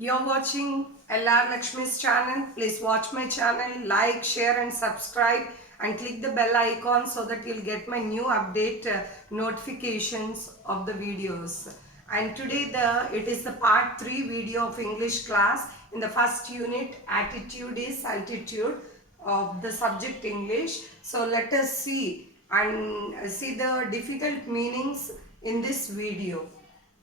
You're watching LR Lakshmi's channel. Please watch my channel, like, share and subscribe and click the bell icon so that you'll get my new update notifications of the videos. And today it is the part 3 video of English class. In the first unit, attitude is altitude of the subject English. So let us see the difficult meanings in this video.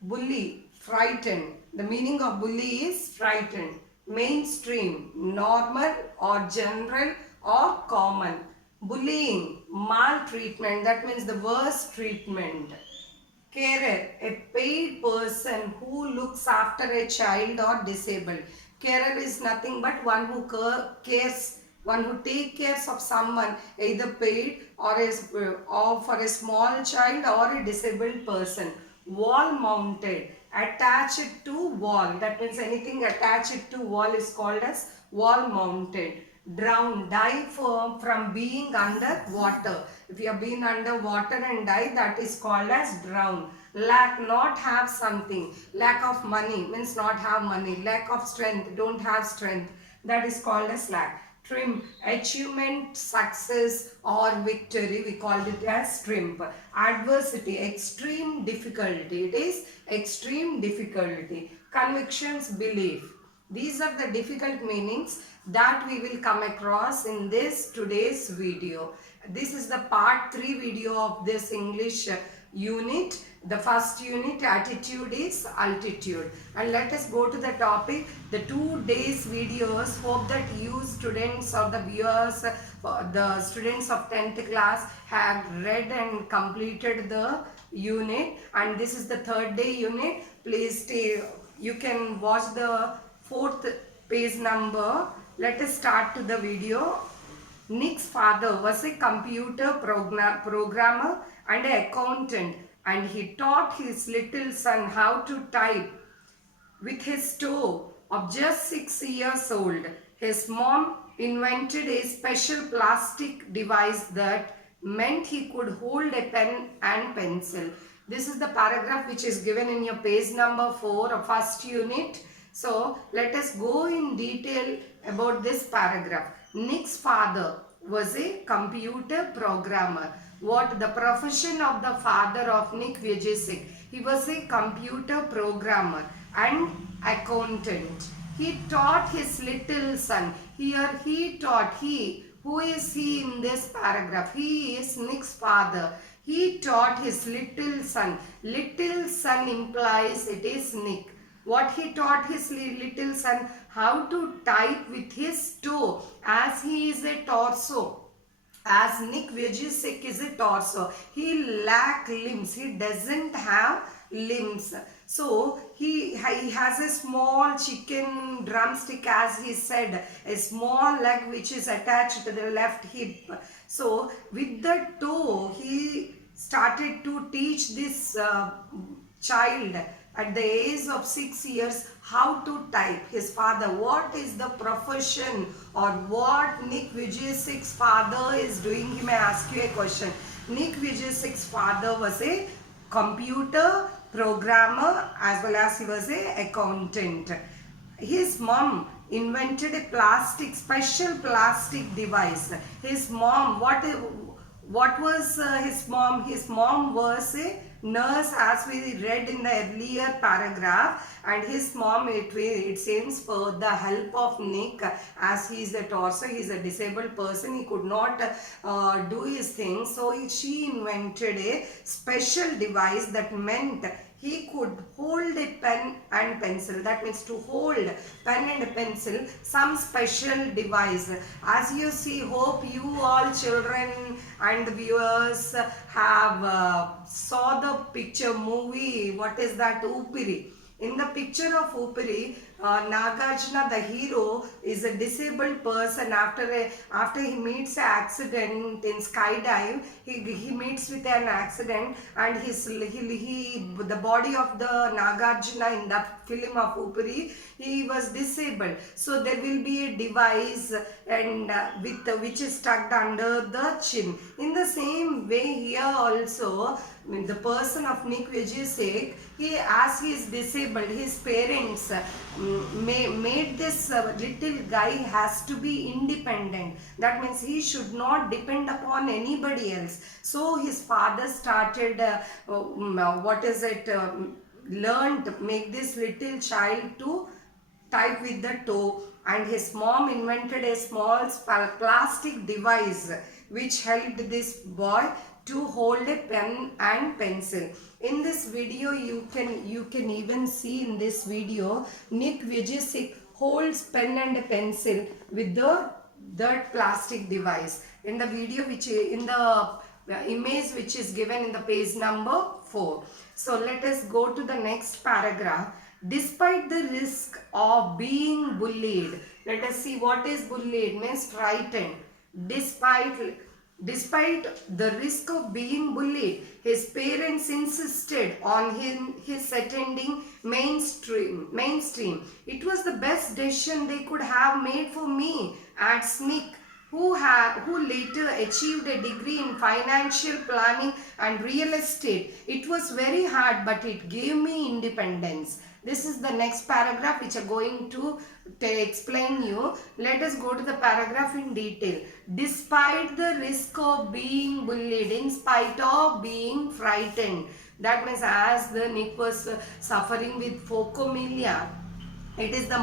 Bully, frightened. The meaning of bully is frightened. Mainstream, normal or general or common. Bullying, maltreatment, that means the worst treatment. Carer, a paid person who looks after a child or disabled. Carer is nothing but one who cares, one who takes care of someone, either paid or for a small child or a disabled person. Wall mounted, attached to wall. That means anything attached to wall is called as wall mounted. Drown, die from being under water. If you have been under water and die, that is called as drown. Lack, not have something. Lack of money means not have money. Lack of strength, don't have strength. That is called as lack. Trim, achievement, success or victory, we call it as triumph. Adversity, extreme difficulty. It is extreme difficulty. Convictions, belief. These are the difficult meanings that we will come across in this today's video. This is the part 3 video of this English unit. The first unit, attitude is altitude. And let us go to the topic. The 2 days videos, hope that you students or the viewers, the students of 10th class have read and completed the unit. And this is the 3rd day unit. Please stay. You can watch the 4th page number. Let us start to the video. Nick's father was a computer programmer and an accountant, and he taught his little son how to type with his toe of just 6 years old. His mom invented a special plastic device that meant he could hold a pen and pencil. This is the paragraph which is given in your page number 4 of first unit. So let us go in detail about this paragraph. Nick's father was a computer programmer. What the profession of the father of Nick Vujicic? He was a computer programmer and accountant. He taught his little son. Here he taught. Who is he in this paragraph? He is Nick's father. He taught his little son. Little son implies it is Nick. What he taught his little son? How to type with his toe, as he is a torso. As Nick Vujicic is a torso. He lacks limbs. He doesn't have limbs. So he has a small chicken drumstick, as he said, a small leg which is attached to the left hip. So with the toe he started to teach this child at the age of 6 years how to type. His father, what is the profession or what Nick Vujicic's father is doing? He may ask you a question. Nick Vujicic's father was a computer programmer as well as he was a accountant. His mom invented a special plastic device. His mom, what was his mom? His mom was a nurse, as we read in the earlier paragraph, and his mom, it seems, for the help of Nick, as he is a torso, he is a disabled person, he could not do his things, so she invented a special device that meant he could hold a pen and pencil. That means to hold pen and pencil, some special device. As you see, hope you all children and viewers have saw the picture movie. What is that? Upiri. In the picture of Upiri, Nagarjuna, the hero, is a disabled person. After he meets an accident in skydive, he meets with an accident, and the body of the Nagarjuna in the film of Upiri, he was disabled. So there will be a device and which is stuck under the chin. In the same way here also, the person of Nick Vujicic, as he is disabled, his parents made this little guy has to be independent. That means he should not depend upon anybody else. So his father started learned make this little child to type with the toe, and his mom invented a small plastic device which helped this boy to hold a pen and pencil. In this video you can even see in this video Nick Vujicic holds pen and a pencil with that plastic device in the video, which in the image which is given in the page number 4. So let us go to the next paragraph. Despite the risk of being bullied, let us see what is bullied means frightened. Despite the risk of being bullied, his parents insisted on his attending mainstream. It was the best decision they could have made for me, adds Nick, who later achieved a degree in financial planning and real estate. It was very hard, but it gave me independence. This is the next paragraph which I'm going to explain you. Let us go to the paragraph in detail. Despite the risk of being bullied, in spite of being frightened. That means as the Nick was suffering with phocomelia, it is the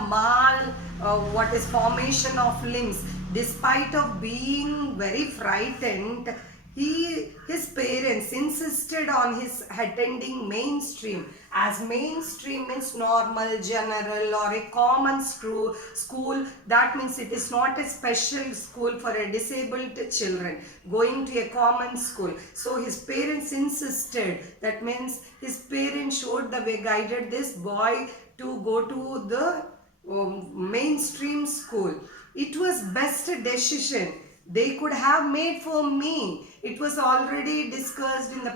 formation of limbs. Despite of being very frightened, his parents insisted on his attending mainstream. As mainstream means normal, general or a common school. That means it is not a special school for a disabled children going to a common school. So his parents insisted. That means his parents showed the way, guided this boy to go to the mainstream school. It was best decision they could have made for me. It was already discussed in the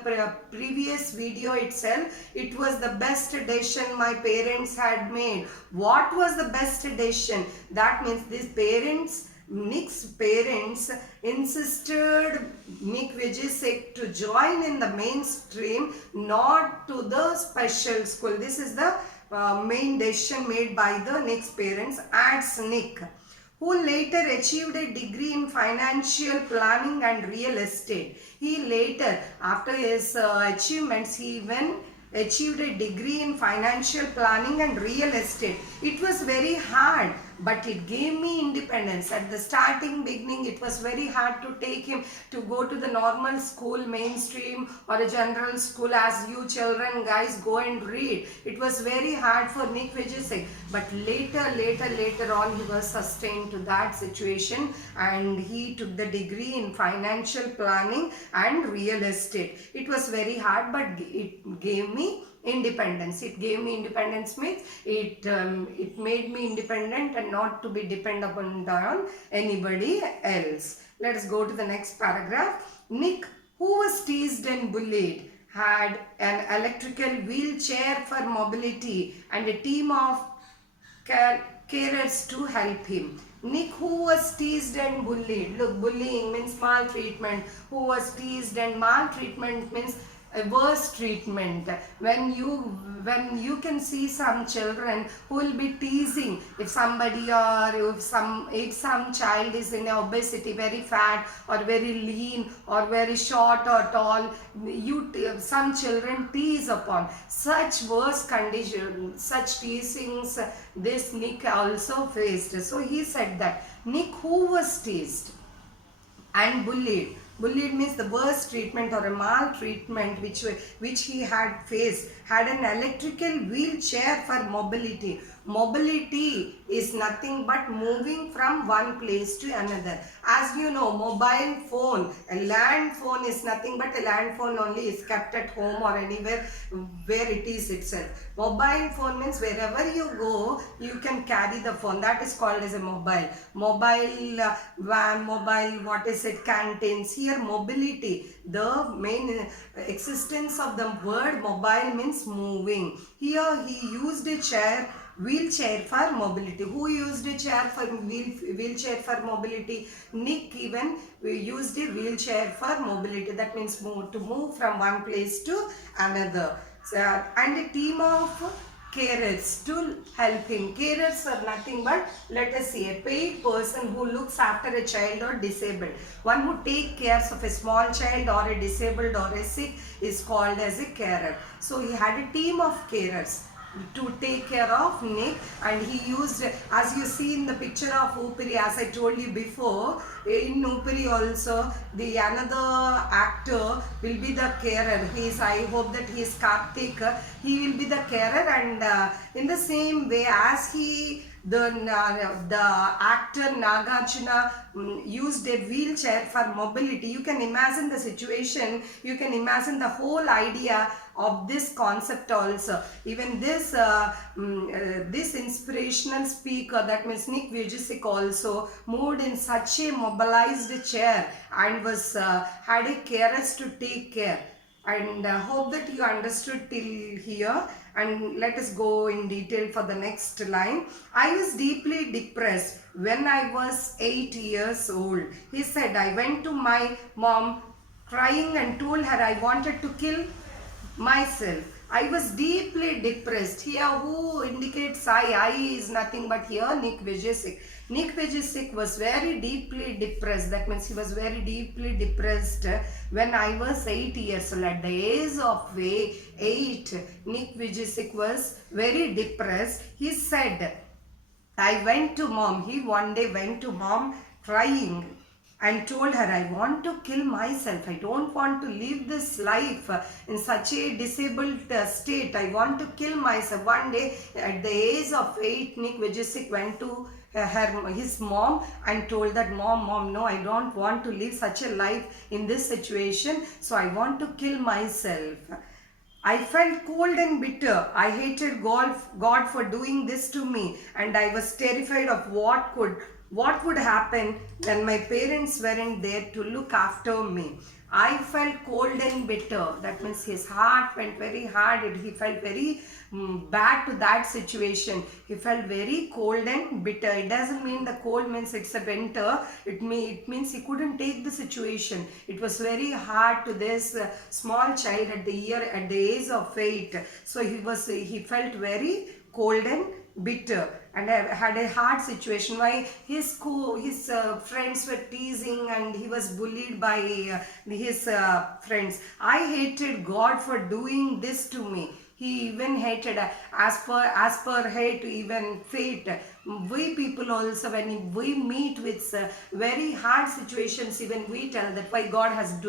previous video itself. It was the best decision my parents had made. What was the best decision? That means Nick's parents insisted Nick Vujicic to join in the mainstream, not to the special school. This is the main decision made by the Nick's parents, adds Nick, who later achieved a degree in financial planning and real estate. He later, after his achievements, he even achieved a degree in financial planning and real estate. It was very hard, but it gave me independence. At the beginning, it was very hard to take him to go to the normal school, mainstream or a general school as you children guys go and read. It was very hard for Nick Vujicic, but later on he was sustained to that situation and he took the degree in financial planning and real estate. It was very hard, but it gave me independence. It gave me independence means it made me independent and not to be dependent on anybody else. Let us go to the next paragraph. Nick, who was teased and bullied, had an electrical wheelchair for mobility and a team of carers to help him. Nick, who was teased and bullied. Look, bullying means maltreatment. Who was teased and maltreatment means a worse treatment. When you can see some children who will be teasing if somebody or if some child is in obesity, very fat or very lean or very short or tall, some children tease upon such worse conditions, such teasings this Nick also faced. So he said that Nick, who was teased and bullied. Bullied means the worst treatment or a maltreatment which he had faced, had an electrical wheelchair for mobility. Mobility is nothing but moving from one place to another. As you know, mobile phone, a land phone is nothing but a land phone only is kept at home or anywhere where it is itself. Mobile phone means wherever you go, you can carry the phone. That is called as a mobile. Mobile van, mobile, canteens. Here mobility, the main existence of the word mobile means moving. Here he used a wheelchair for mobility. Who used a chair for wheelchair for mobility? Nick even used a wheelchair for mobility. That means to move from one place to another. And a team of carers to help him. Carers are nothing but, let us see, a paid person who looks after a child or disabled. One who takes care of a small child or a disabled or a sick is called as a carer. So he had a team of carers to take care of Nick, and he used, as you see in the picture of Upiri, as I told you before, in Upiri also the another actor will be the carer. I hope that he is Karthik. He will be the carer, and in the same way as the actor Nagarjuna used a wheelchair for mobility. You can imagine the situation, you can imagine the whole idea of this concept also. Even this this inspirational speaker, that means Nick Vujicic, also moved in such a mobilized chair and was had a carers to take care. And hope that you understood till here, and let us go in detail for the next line. I was deeply depressed when I was 8 years old. He said, I went to my mom crying and told her I wanted to kill myself. I was deeply depressed. Here who indicates I is nothing but here Nick Vujicic. Nick Vujicic was very deeply depressed. That means he was very deeply depressed when I was 8 years old. At the age of 8, Nick Vujicic was very depressed. He said, I went to mom. He one day went to mom crying and told her, I want to kill myself. I don't want to live this life in such a disabled state. I want to kill myself. One day at the age of 8, Nick Vujicic went to his mom and told that, mom, no, I don't want to live such a life in this situation. So I want to kill myself. I felt cold and bitter. I hated God for doing this to me, and I was terrified of what would happen when my parents weren't there to look after me. I felt cold and bitter. That means his heart went very hard. He felt very bad to that situation. He felt very cold and bitter. It doesn't mean the cold means it's a winter. It means he couldn't take the situation. It was very hard to this small child at the age of 8. So he felt very cold and bitter and had a hard situation. Why? His friends were teasing and he was bullied by his friends. I hated God for doing this to me. He even hated, as per hate, even fate. We people also, when we meet with very hard situations, even we tell that why God has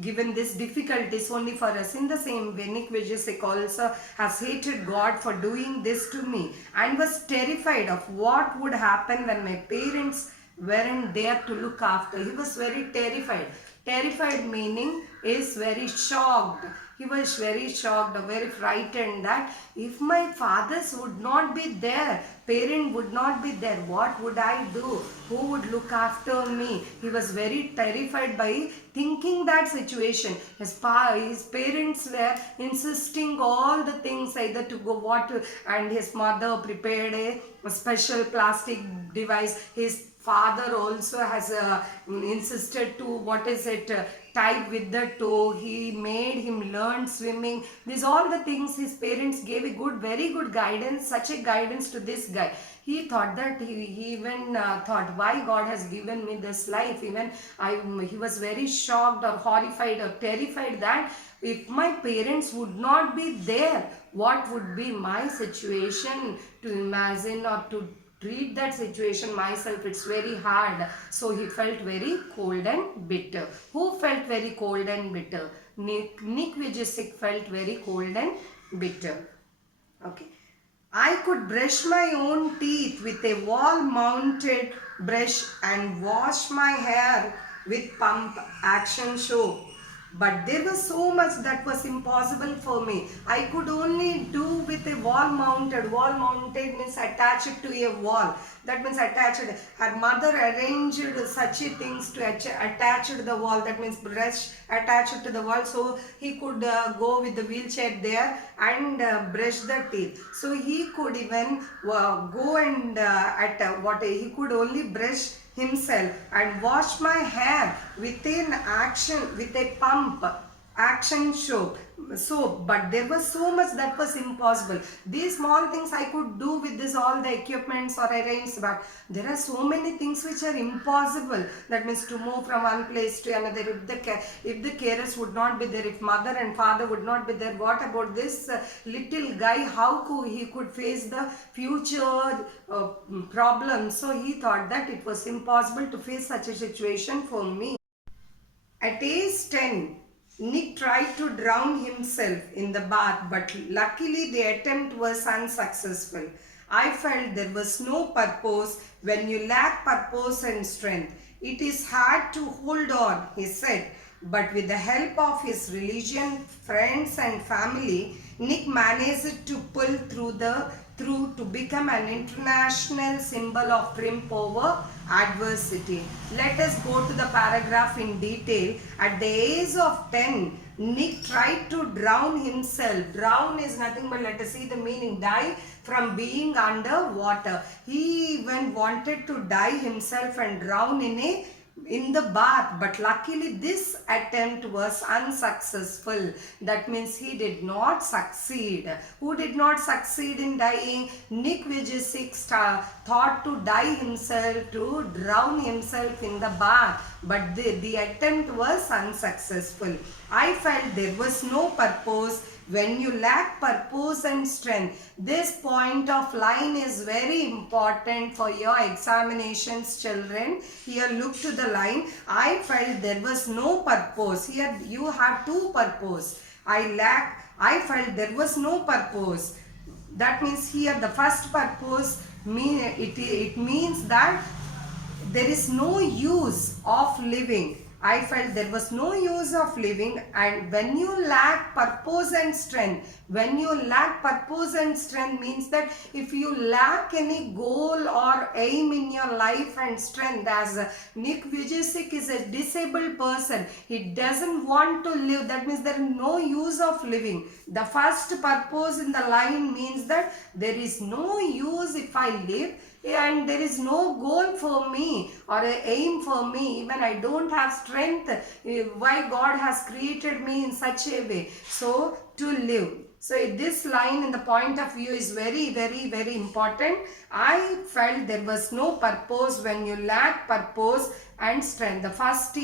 given this difficulties only for us. In the same way, Nick Vujicic also has hated God for doing this to me and was terrified of what would happen when my parents weren't there to look after. He was very terrified. Terrified meaning is very shocked. He was very shocked or very frightened that if my fathers would not be there, parent would not be there, what would I do? Who would look after me? He was very terrified by thinking that situation. His parents were insisting all the things either to go and his mother prepared a special plastic device. His father also has insisted to tie with the toe. He made him learn swimming. These all the things his parents gave very good guidance, such a guidance to this guy. He thought that he even thought why God has given me this life. Even he was very shocked or horrified or terrified that if my parents would not be there, what would be my situation? To imagine or to treat that situation myself, it's very hard. So he felt very cold and bitter. Who felt very cold and bitter? Nick Vujicic felt very cold and bitter. Okay. I could brush my own teeth with a wall-mounted brush and wash my hair with pump action show. But there was so much that was impossible for me. I could only do with a wall-mounted. Wall-mounted means attached to a wall. That means attached. Her mother arranged such things to attach to the wall. That means brush attached to the wall. So he could go with the wheelchair there and brush the teeth. So he could even go and he could only brush himself and wash my hair with a pump action show. So but there was so much that was impossible. These small things I could do with this all the equipments or arrange, but there are so many things which are impossible. That means to move from one place to another, if the carers would not be there, if mother and father would not be there, what about this little guy? How he could face the future problems? So he thought that it was impossible to face such a situation for me. At age 10, Nick tried to drown himself in the bath, but luckily the attempt was unsuccessful. I felt there was no purpose when you lack purpose and strength. It is hard to hold on, he said, but with the help of his religion, friends and family, Nick managed to pull through to become an international symbol of triumph over adversity. Let us go to the paragraph in detail. At the age of 10, Nick tried to drown himself. Drown is nothing but, let us see the meaning, die from being under water. He even wanted to die himself and drown in the bath, but luckily this attempt was unsuccessful. That means he did not succeed. Who did not succeed in dying? Nick Vujicic thought to die himself, to drown himself in the bath, but the attempt was unsuccessful. I felt there was no purpose when you lack purpose and strength. This point of line is very important for your examinations, children. Here look to the line. I felt there was no purpose. Here you have two purpose. I felt there was no purpose. That means here the first purpose it means that there is no use of living. I felt there was no use of living. And when you lack purpose and strength, means that if you lack any goal or aim in your life and strength, as Nick Vujicic is a disabled person, he doesn't want to live. That means there is no use of living. The first purpose in the line means that there is no use if I live, and there is no goal for me or an aim for me. Even I don't have strength, why God has created me in such a way, so to live. So this line in the point of view is very, very, very important. I felt there was no purpose when you lack purpose and strength. The first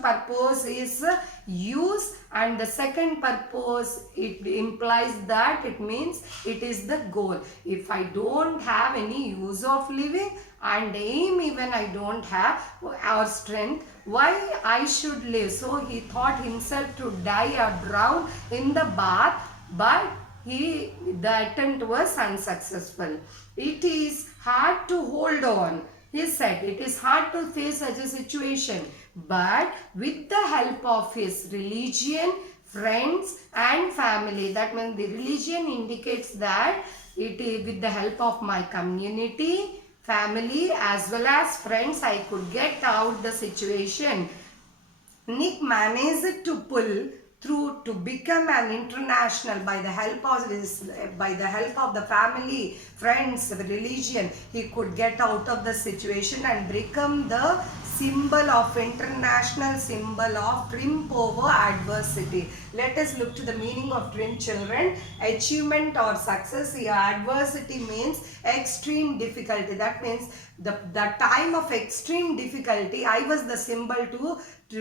purpose is use, and the second purpose, it implies that it means it is the goal. If I don't have any use of living and aim, even I don't have our strength, why I should live? So he thought himself to die or drown in the bath, but the attempt was unsuccessful. It is hard to hold on. He said it is hard to face such a situation, but with the help of his religion, friends and family. That means the religion indicates that it is with the help of my community, family as well as friends, I could get out the situation. Nick managed to pull through to become an international by the help of the family, friends, religion. He could get out of the situation and become the international symbol of triumph over adversity. Let us look to the meaning of triumph, children. Achievement or success. Here adversity means extreme difficulty. That means the time of extreme difficulty, I was the symbol to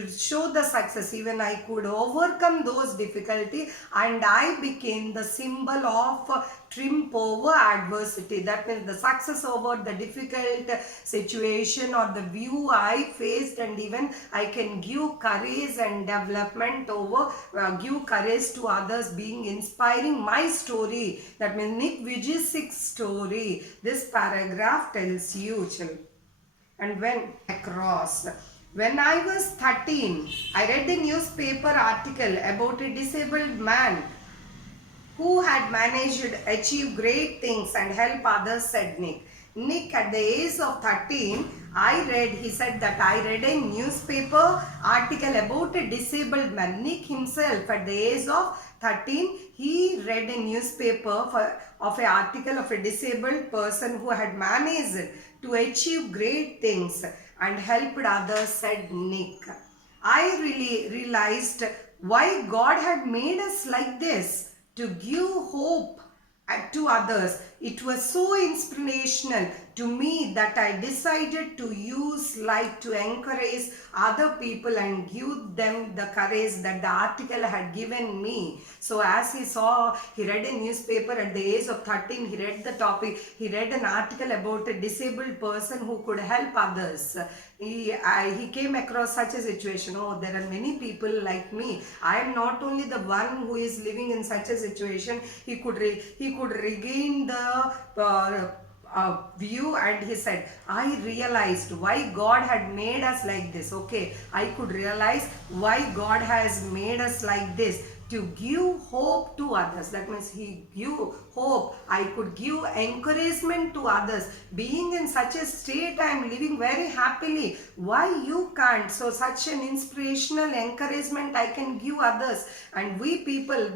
show the success. Even I could overcome those difficulty, and I became the symbol of triumph over adversity. That means the success over the difficult situation or the view I faced, and even I can give courage and development over, give courage to others, being inspiring my story. That means Nick Vujicic's story. This paragraph tells you, children. And when I was 13, I read a newspaper article about a disabled man who had managed to achieve great things and help others, said Nick. Nick, at the age of 13, he said that I read a newspaper article about a disabled man. Nick himself, at the age of 13, he read a newspaper of an article of a disabled person who had managed to achieve great things and helped others, said Nick. I really realized why God had made us like this, to give hope to others. It was so inspirational to me that I decided to use light to encourage other people and give them the courage that the article had given me. So as he read a newspaper at the age of 13, he read the topic, he read an article about a disabled person who could help others. He came across such a situation. Oh, there are many people like me. I am not only the one who is living in such a situation. He could regain the view, and he said, I realized why God had made us like this. Okay, I could realize why God has made us like this, to give hope to others. That means he give hope. I could give encouragement to others. Being in such a state, I am living very happily. Why you can't? So such an inspirational encouragement I can give others. And we people,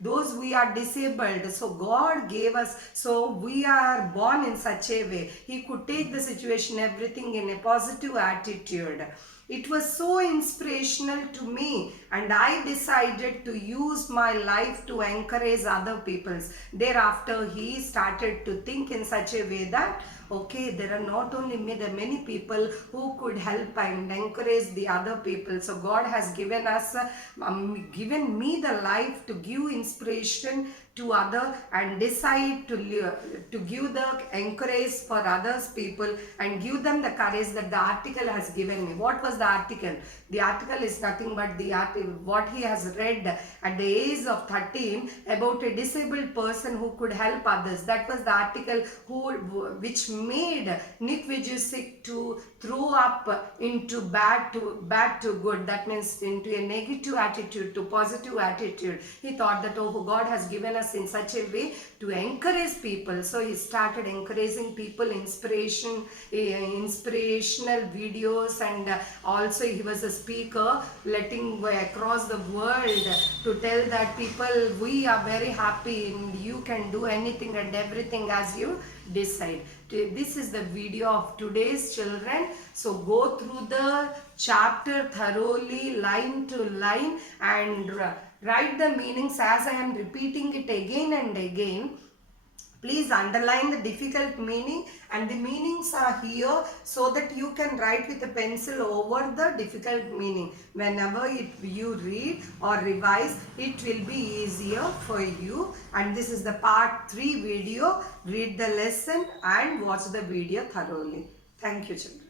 those we are disabled, so God gave us, so we are born in such a way. He could take the situation, everything in a positive attitude. It was so inspirational to me, and I decided to use my life to encourage other people. Thereafter, he started to think in such a way that, okay, there are not only me, there are many people who could help and encourage the other people. So God has given us, given me the life to give inspiration to other and decide to give the encourage for others people and give them the courage that the article has given me. What was the article? The article is nothing but the article what he has read at the age of 13 about a disabled person who could help others. That was the article which made Nick Vujicic to throw up into bad to good. That means into a negative attitude to positive attitude. He thought that, oh, God has given us in such a way to encourage people. So he started encouraging people, inspirational videos, and also he was a speaker letting across the world to tell that people, we are very happy and you can do anything and everything as you decide. This is the video of today's children. So go through the chapter thoroughly, line to line, and write the meanings as I am repeating it again and again. Please underline the difficult meaning, and the meanings are here so that you can write with a pencil over the difficult meaning. Whenever you read or revise, it will be easier for you. And this is the part 3 video. Read the lesson and watch the video thoroughly. Thank you, children.